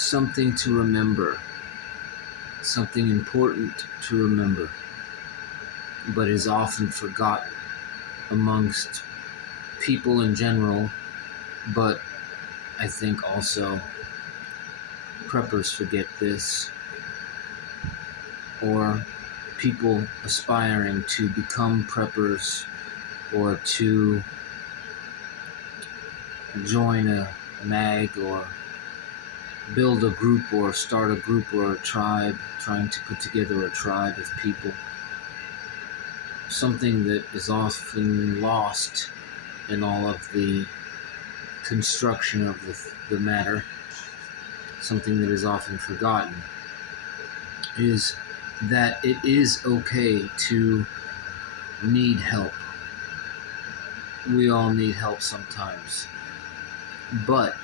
something to remember, something important to remember, but is often forgotten amongst people in general, but I think also preppers forget this, or people aspiring to become preppers or to join a mag or build a group or start a group or a tribe, trying to put together a tribe of people. Something that is often lost in all of the construction of the matter, something that is often forgotten, is that it is okay to need help. We all need help sometimes. But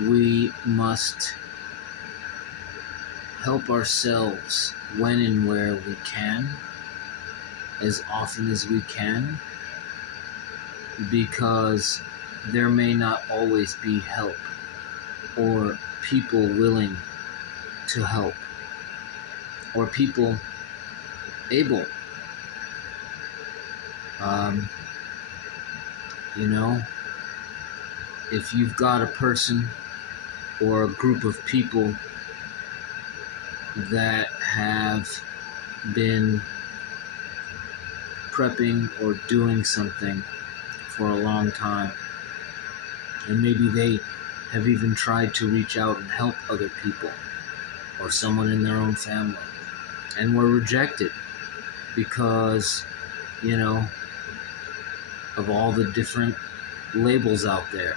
we must help ourselves when and where we can, as often as we can, because there may not always be help or people willing to help or people able. If you've got a person or a group of people that have been prepping or doing something for a long time, and maybe they have even tried to reach out and help other people or someone in their own family and were rejected because, of all the different labels out there,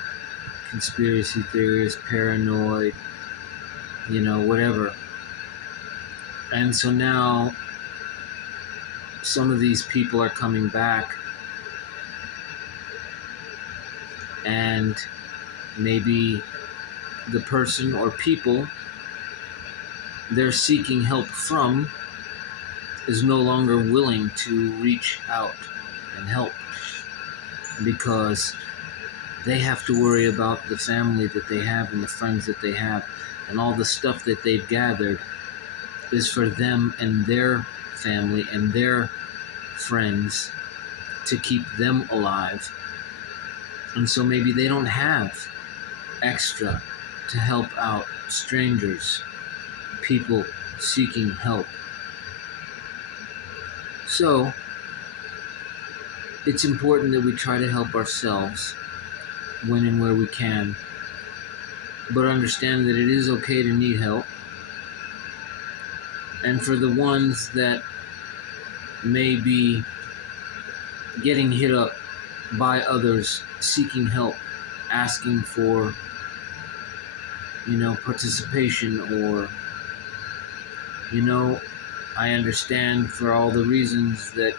conspiracy theorists, paranoid, whatever. And so now some of these people are coming back, and maybe the person or people they're seeking help from is no longer willing to reach out and help because they have to worry about the family that they have and the friends that they have, and all the stuff that they've gathered is for them and their family and their friends to keep them alive. And so maybe they don't have extra to help out strangers, people seeking help. So it's important that we try to help ourselves when and where we can, but understand that it is okay to need help. And for the ones that may be getting hit up by others seeking help, asking for, participation, or, I understand for all the reasons that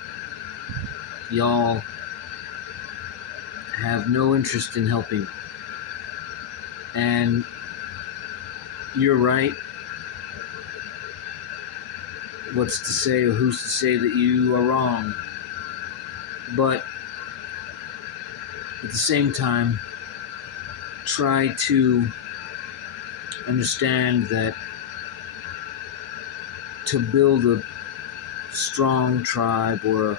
y'all have no interest in helping. And you're right. What's to say or who's to say that you are wrong? But at the same time, try to understand that to build a strong tribe or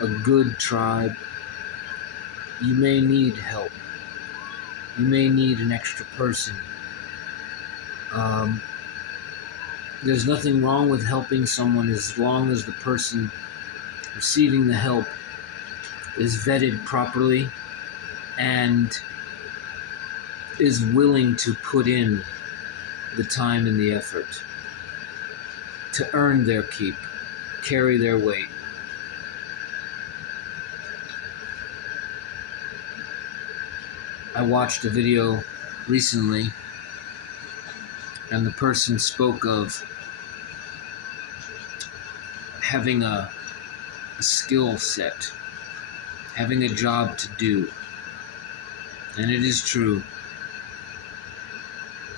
a good tribe, you may need help. You may need an extra person. There's nothing wrong with helping someone as long as the person receiving the help is vetted properly and is willing to put in the time and the effort to earn their keep, carry their weight. I watched a video recently, and the person spoke of having a skill set, having a job to do. And it is true.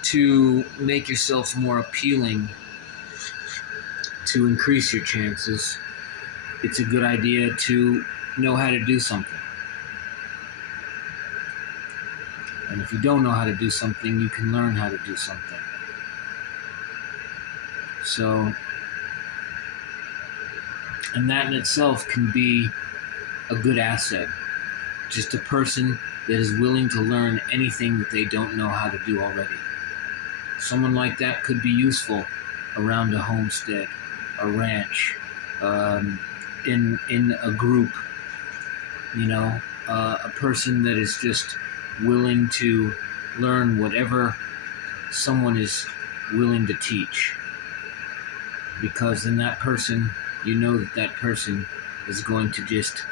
To make yourself more appealing, to increase your chances, it's a good idea to know how to do something. And if you don't know how to do something, you can learn how to do something. So, and that in itself can be a good asset. Just a person that is willing to learn anything that they don't know how to do already. Someone like that could be useful around a homestead, a ranch, in a group. A person that is just willing to learn whatever someone is willing to teach. Because then that person, that person is going to just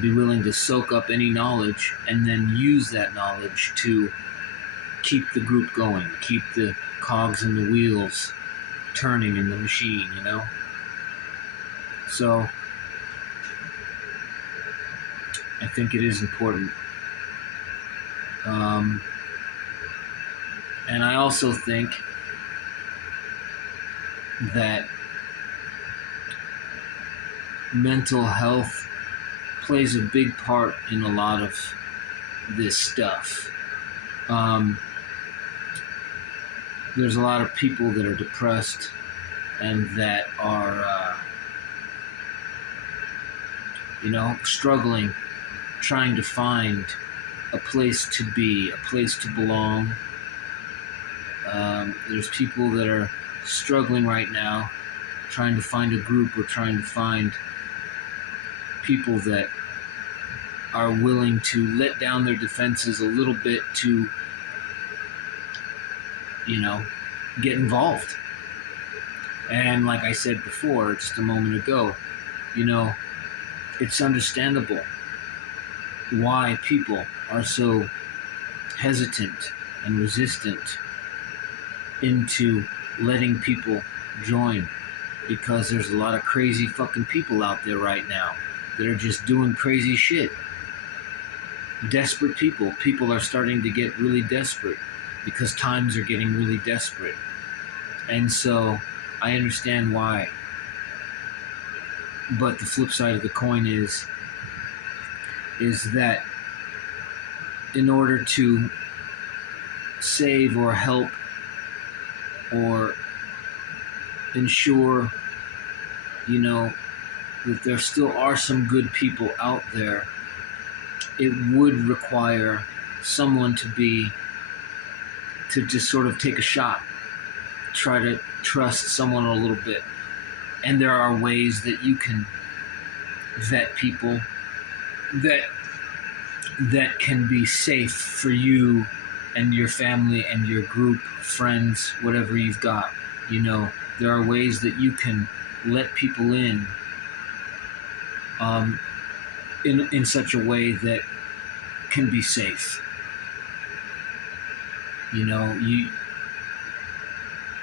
be willing to soak up any knowledge and then use that knowledge to keep the group going, keep the cogs in the wheels turning in the machine, So I think it is important. And I also think that mental health plays a big part in a lot of this stuff. There's a lot of people that are depressed and that are, struggling, trying to find a place to be, a place to belong. There's people that are struggling right now, trying to find a group or trying to find people that are willing to let down their defenses a little bit to, get involved. And like I said before, just a moment ago, it's understandable why people are so hesitant and resistant into letting people join, because there's a lot of crazy fucking people out there right now that are just doing crazy shit. Desperate people. People are starting to get really desperate because times are getting really desperate. And so I understand why. But the flip side of the coin is that in order to save or help or ensure, that there still are some good people out there, it would require someone to just sort of take a shot, try to trust someone a little bit. And there are ways that you can vet people that can be safe for you and your family and your group, friends, whatever you've got. There are ways that you can let people in such a way that can be safe.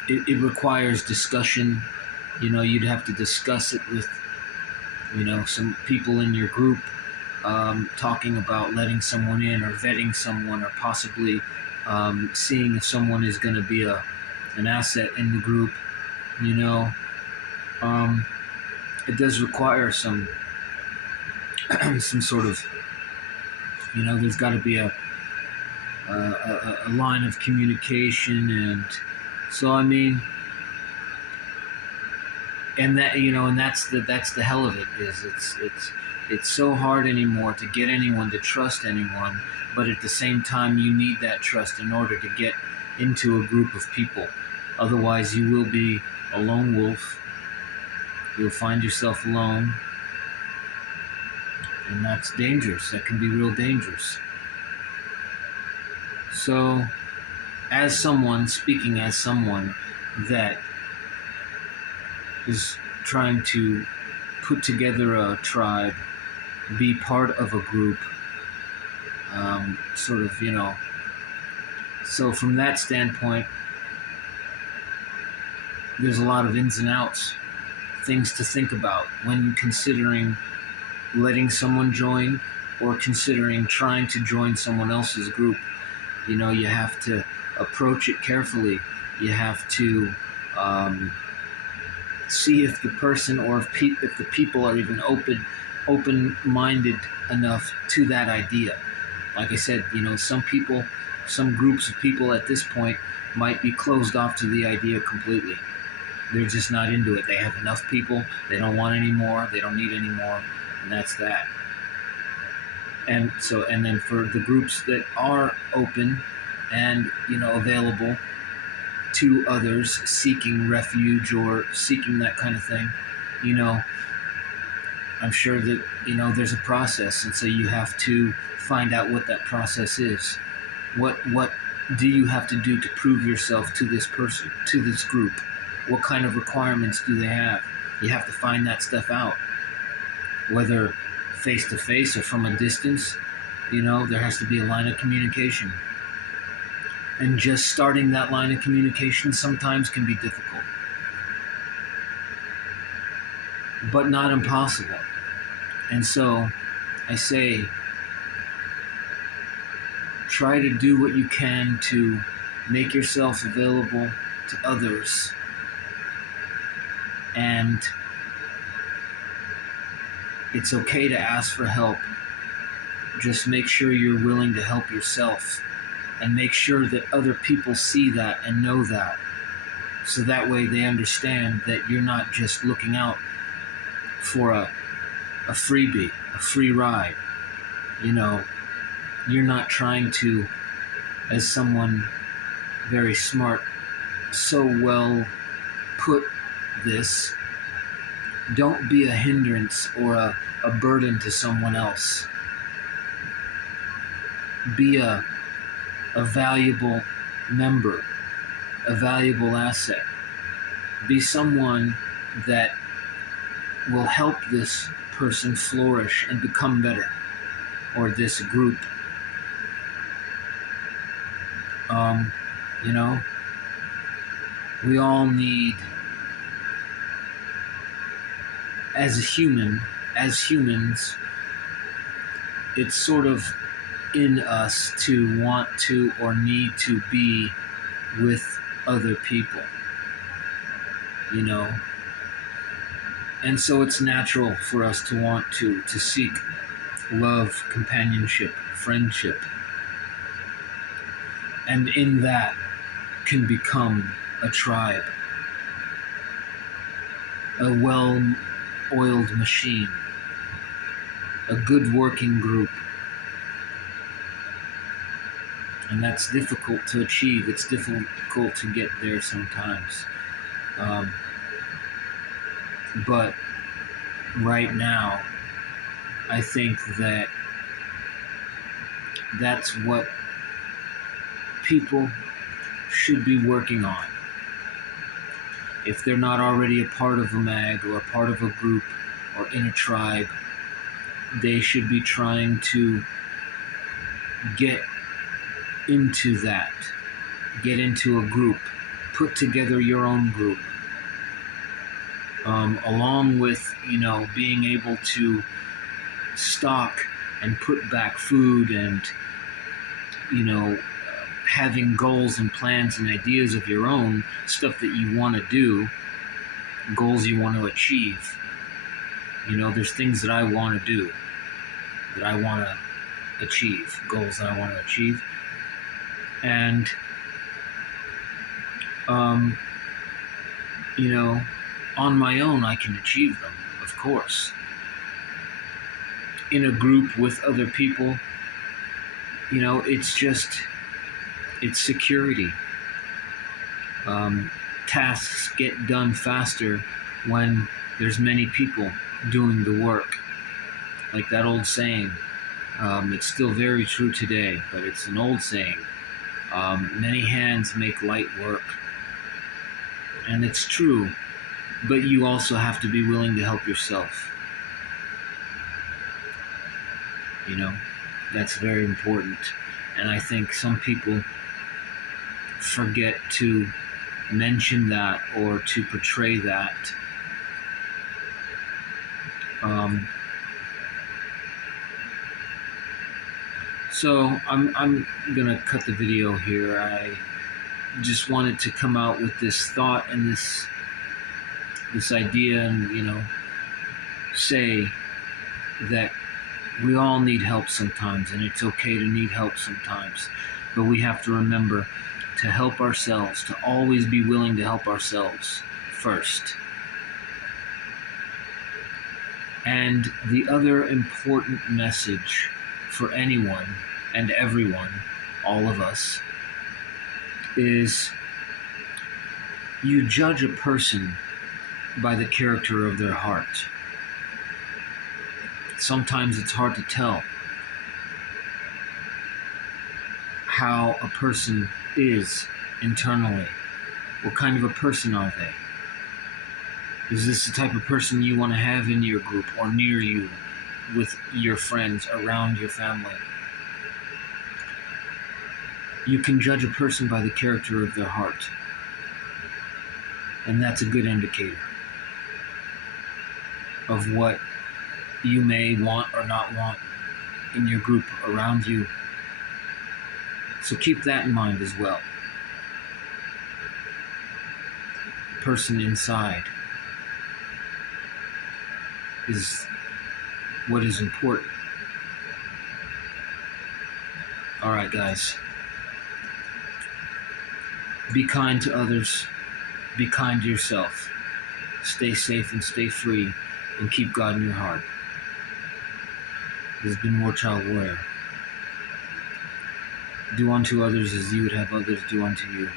It requires discussion. You'd have to discuss it with, some people in your group, talking about letting someone in or vetting someone or possibly seeing if someone is going to be an asset in the group. It does require some sort of, there's got to be a line of communication. And so, and that, and that's the hell of it, is it's so hard anymore to get anyone to trust anyone, but at the same time you need that trust in order to get into a group of people. Otherwise you will be a lone wolf. You'll find yourself alone, and that's dangerous. That can be real dangerous. So, speaking as someone that is trying to put together a tribe, be part of a group, so from that standpoint, there's a lot of ins and outs, things to think about when considering letting someone join or considering trying to join someone else's group. You have to approach it carefully. You have to see if the person or if the people are even open-minded enough to that idea. Like I said, some people, some groups of people at this point might be closed off to the idea completely. They're just not into it. They have enough people. They don't want any more. They don't need any more. And that's that. And then for the groups that are open and, available to others seeking refuge or seeking that kind of thing, you know, I'm sure that, there's a process. And so you have to find out what that process is. What do you have to do to prove yourself to this person, to this group? What kind of requirements do they have? You have to find that stuff out, whether face to face or from a distance. There has to be a line of communication. And just starting that line of communication sometimes can be difficult, but not impossible. And so I say, try to do what you can to make yourself available to others. And it's okay to ask for help. Just make sure you're willing to help yourself, and make sure that other people see that and know that. So that way they understand that you're not just looking out for a freebie, a free ride. You're not trying to, as someone very smart so well put this, don't be a hindrance or a burden to someone else. Be a valuable member, a valuable asset. Be someone that will help this person flourish and become better, or this group. We all need, as humans, it's sort of in us to want to or need to be with other people, and so it's natural for us to want to seek love, companionship, friendship, and in that can become a tribe, a well-oiled machine, a good working group. And that's difficult to achieve. It's difficult to get there sometimes. But right now, I think that that's what people should be working on. If they're not already a part of a mag or a part of a group or in a tribe, they should be trying to get into that, get into a group, put together your own group, along with, being able to stock and put back food and, having goals and plans and ideas of your own, stuff that you want to do, goals you want to achieve. There's things that I want to do, that I want to achieve, goals that I want to achieve. And, on my own, I can achieve them, of course. In a group with other people, it's security. Tasks get done faster when there's many people doing the work. Like that old saying, it's still very true today, but it's an old saying. Many hands make light work. And it's true, but you also have to be willing to help yourself. That's very important. And I think some people forget to mention that or to portray that. So I'm gonna cut the video here. I just wanted to come out with this thought and this idea, and say that We all need help sometimes, and it's okay to need help sometimes. But we have to remember to help ourselves, to always be willing to help ourselves first. And the other important message for anyone and everyone, all of us, is you judge a person by the character of their heart. Sometimes it's hard to tell how a person is internally. What kind of a person are they? Is this the type of person you want to have in your group or near you, with your friends, around your family? You can judge a person by the character of their heart, and that's a good indicator of what you may want or not want in your group around you. So keep that in mind as well. The person inside is what is important. All right, guys. Be kind to others. Be kind to yourself. Stay safe and stay free, and keep God in your heart. This has been War Child Warrior. Do unto others as you would have others do unto you.